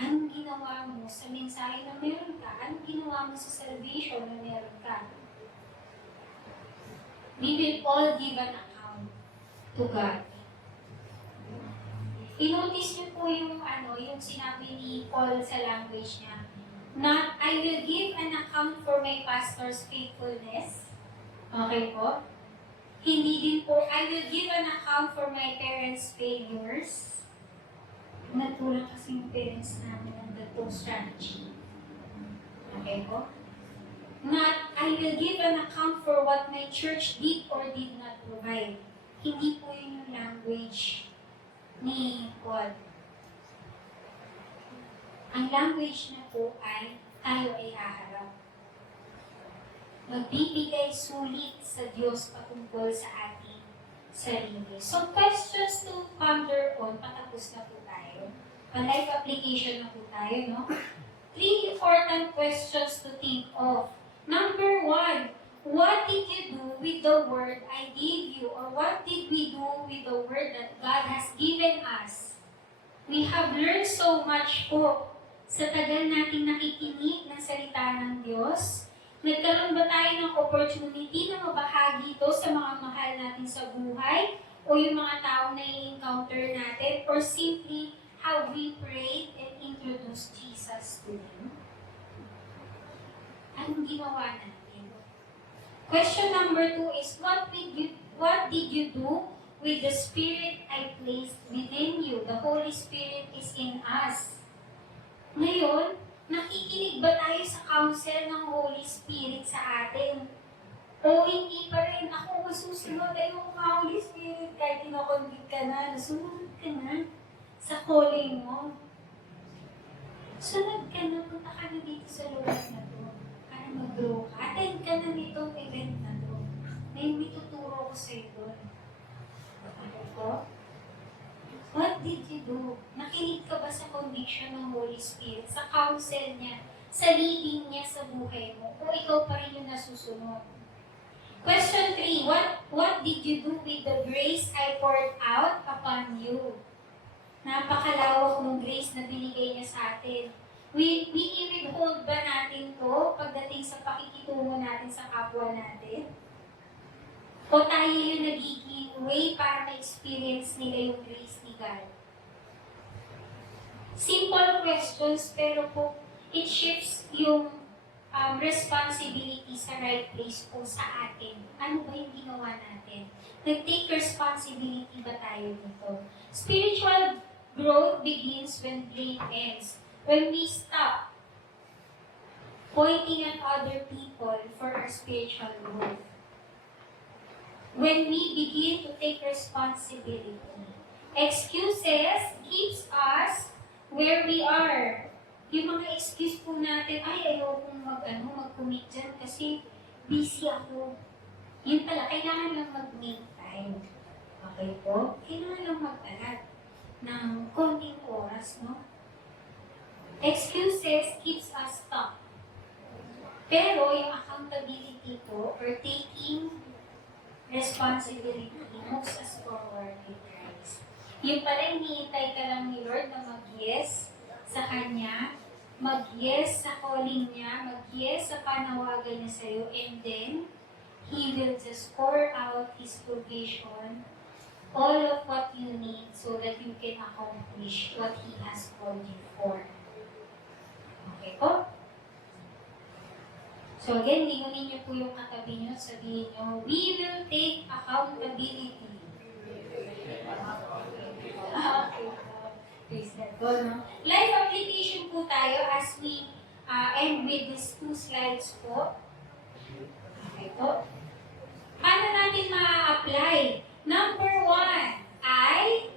Anong ginawa mo sa mensahe na meron ka? Anong ginawa mo sa salvation na meron ka? We will all give an account to God. I-notice niyo po yung yung sinabi ni Paul sa language niya. Not, I will give an account for my pastor's faithfulness. Okay po? Hindi din po, I will give an account for my parents' failures. Natulang kasi yung parents namin ng ganitong strategy. Okay po? Not, I will give an account for what my church did or did not provide. Hindi po yun yung language ni Paul. Ang language na po ay tayo ay haharap. Magbibigay sulit sa Diyos patungkol sa ating sarili. So, questions to ponder on, patapos na po tayo. Life application na po tayo, no? 3 important questions to think of. Number 1, what did you do with the word I gave you? Or what did we do with the word that God has given us? We have learned so much po sa tagal nating nakikinig ng salita ng Diyos. Nagkaroon ba tayo ng opportunity na mabahagi ito sa mga mahal natin sa buhay? O yung mga taong na i-encounter natin? Or simply, have we prayed and introduced Jesus to them? Anong ginawa natin? Question number 2 is, what did you do with the Spirit I placed within you? The Holy Spirit is in us. Ngayon, nakikinig ba tayo sa counsel ng Holy Spirit sa atin? O hindi pa rin, ako masusunod, ayoko mga Holy Spirit, kahit tinakonvict ka na, nasunod ka na sa calling mo. Sunod ka na, punta ka na dito sa lugar na to, para mag-grow ka. Attend ka na nitong event na to. May tuturo ko sa'yo doon. Ano po? What did you do? Nakinig ka ba sa conviction ng Holy Spirit, sa counsel niya, sa leading niya sa buhay mo, o ikaw pa rin yung nasusunod? Question 3, what did you do with the grace I poured out upon you? Napakalawak ng grace na binigay niya sa atin. I-withhold ba natin to pagdating sa pakikitungo natin sa kapwa natin? O tayo yung nagiging way para ma-experience nila yung grace ni God? Simple questions, pero po, it shifts yung responsibility sa right place po sa atin. Ano ba yung ginawa natin? Nag-take responsibility ba tayo dito? Spiritual Growth begins when blame ends. When we stop pointing at other people for our spiritual growth. When we begin to take responsibility. Excuses keeps us where we are. Yung mga excuse po natin, ay ayokong mag-commit dyan kasi busy ako. Yun pala, kailangan lang mag-make time. Okay po? Kailangan lang mag-alat ng konting oras, no? Excuses keeps us stuck. Pero yung accountability po, or taking responsibility, moves us forward with Christ. Yung pala, hinihintay ka lang ni Lord na mag-yes sa Kanya, mag-yes sa calling niya, mag-yes sa panawagan niya sa'yo, and then, He will just pour out His provision, all of what you need so that you can accomplish what He has called you for. Okay po? So again, lingunin niyo po yung katabi niyo, sabihin niyo, we will take accountability. Okay. Please let go, no? Life application po tayo as we end with these 2 slides po. Okay po. Paano natin ma-apply? Number 1, I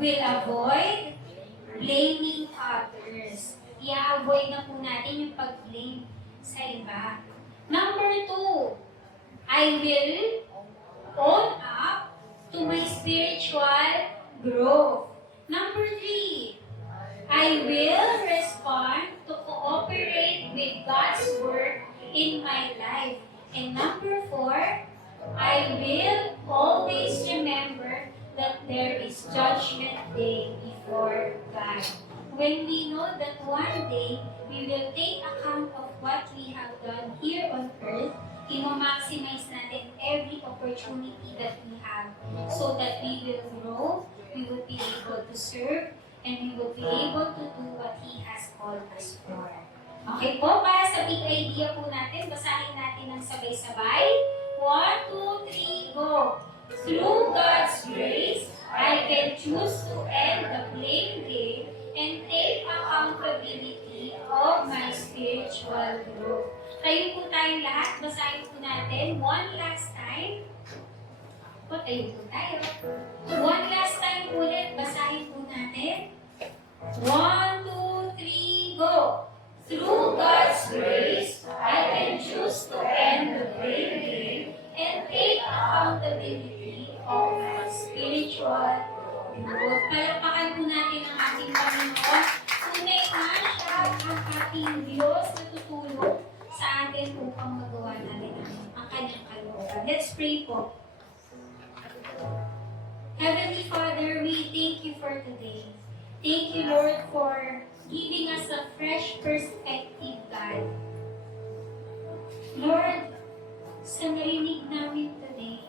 will avoid blaming others. I-avoid na po natin yung pag-blame sa iba. Number 2, I will own up to my spiritual growth. Number 3, I will respond to cooperate with God's work in my life. And number 4, I will always remember that there is judgment day before God. When we know that one day we will take account of what we have done here on earth, i-maximize natin every opportunity that we have so that we will grow, we will be able to serve, and we will be able to do what He has called us for. Okay po, para sa big idea po natin, basahin natin ng sabay-sabay. 1, 2, 3, go! Through God's grace, I can choose to end the blame game and take accountability of my spiritual growth. Tayo po tayong lahat, basahin po natin one last time. Tayo po tayo. One last time ulit, basahin po natin. 1, 2, 3, go! Through God's grace, I can choose to end the blame game and take accountability of my spiritual growth. Palakpakan po natin ang ating Panginoon. Tunay na siya ang ating Diyos na tutulong sa atin upang magawa natin ang kanyang kalooban. Let's pray po. Heavenly Father, we thank you for today. Thank you, Lord, for giving us a fresh perspective, God. Lord, sa narinig namin today,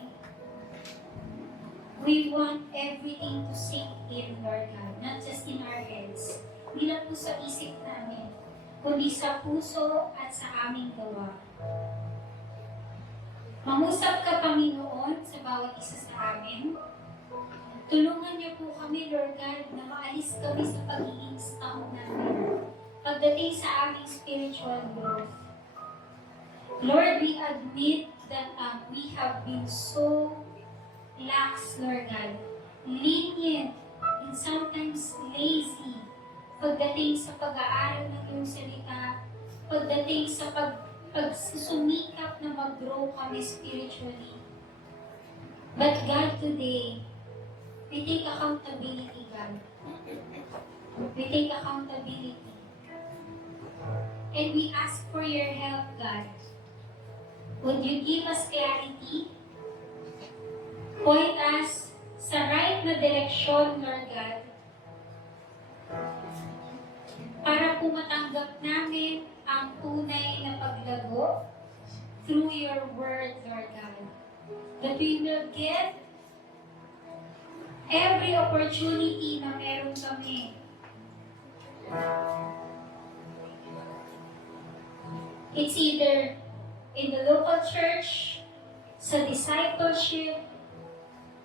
we want everything to sink in, Lord God, not just in our heads, hindi lang po sa isip namin, kundi sa puso at sa aming gawa. Mangusap ka, Panginoon, sa bawat isa sa amin. Tulungan niyo po kami, Lord God, na maalis kami sa pagiging stuck namin pagdating sa aming spiritual growth. Lord, we admit that we have been so lax, Lord God, lenient, and sometimes lazy pagdating sa pag-aaral ng iyong salita, pagdating sa pagsusumikap na mag-grow kami spiritually. But God, today, we take accountability, God. We take accountability. And we ask for your help, God. Would you give us clarity? Point us sa right na direksyon, Lord God. Para po matanggap namin ang tunay na paglago through your word, Lord God. That we will get every opportunity na meron kami. It's either in the local church, sa discipleship,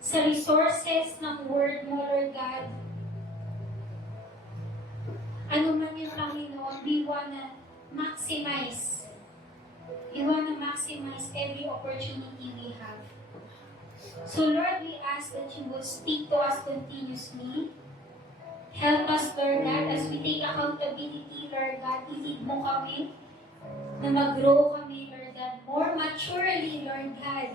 sa resources ng Word mo, Lord God, Ano man yung Panginoon, we wanna maximize. We wanna maximize every opportunity we have. So Lord, we ask that you will speak to us continuously. Help us, Lord God, as we take accountability, Lord God, i-lead mo kami, na mag-grow kami, Lord God, more maturely, Lord God.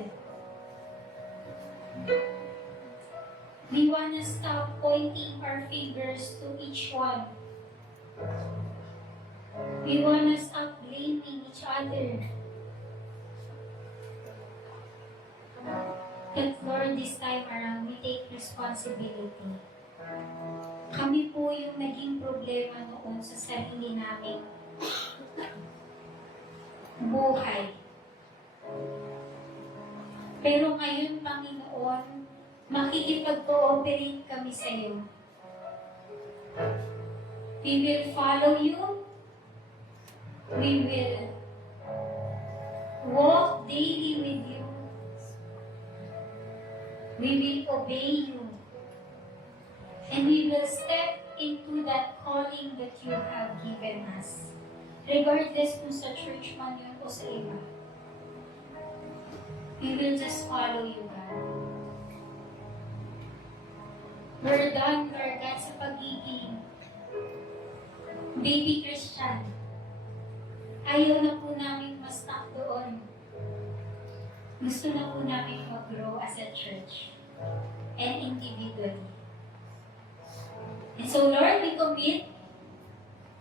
We wanna stop pointing our fingers to each one. We wanna stop blaming each other. But Lord, this time around, we take responsibility. Kami po yung naging problema noon sa sarili namin buhay. Pero ngayon, Panginoon, makikipag-cooperate kami sa iyo. We will follow you. We will walk daily with you. We will obey you. And we will step into that calling that you have given us. Regardless kung sa church man yun o sa iba. We will just follow you, God. We're done, Lord God, sa pagiging baby Christian. Ayaw na po namin ma-stop doon. Gusto na po namin mag-grow as a church and individually. And so, Lord, we commit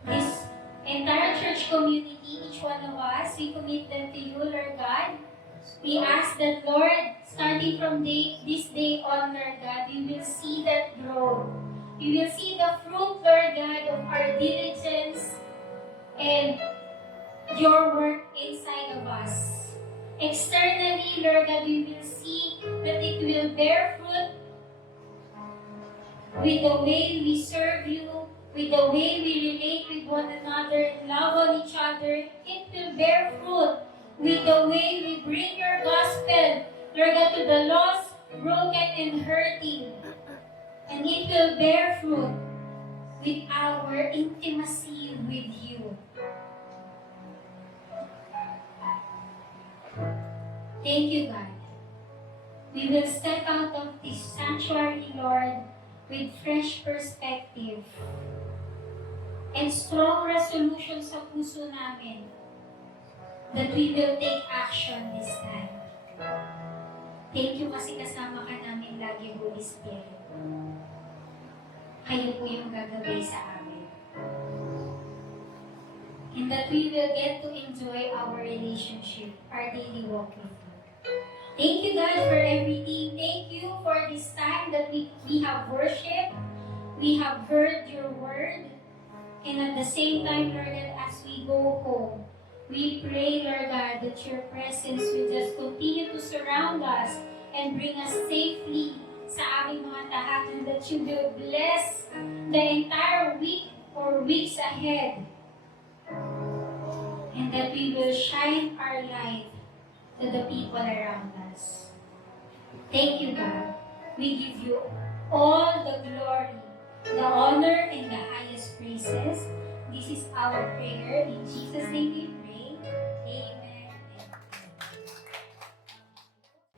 this entire church community, each one of us, we commit them to you, Lord God. We ask that, Lord, starting from this day on, Lord God, we will see that growth. We will see the fruit, Lord God, of our diligence and your work inside of us. Externally, Lord God, we will see that it will bear fruit with the way we serve you, with the way we relate with one another, love on each other. It will bear fruit with the way we bring your gospel, Lord God, to the lost, broken, and hurting. And it will bear fruit with our intimacy with you. Thank you, God. We will step out of this sanctuary, Lord, with fresh perspective and strong resolution sa puso namin that we will take action this time. Thank you kasi kasama ka namin lagi, Holy Spirit. Kayo po yung gagawin sa amin. And that we will get to enjoy our relationship, our daily walk with you. Thank you, God, for everything. Thank you for this time that we have worshiped. We have heard your word. And at the same time, Lord God, as we go home, we pray, Lord God, that your presence will just continue to surround us and bring us safely sa aming mga tahanan, that you will bless the entire week or weeks ahead. And that we will shine our light to the people around us. Thank you, God. We give you all the glory, the honor, and the highest praises. This is our prayer. In Jesus' name we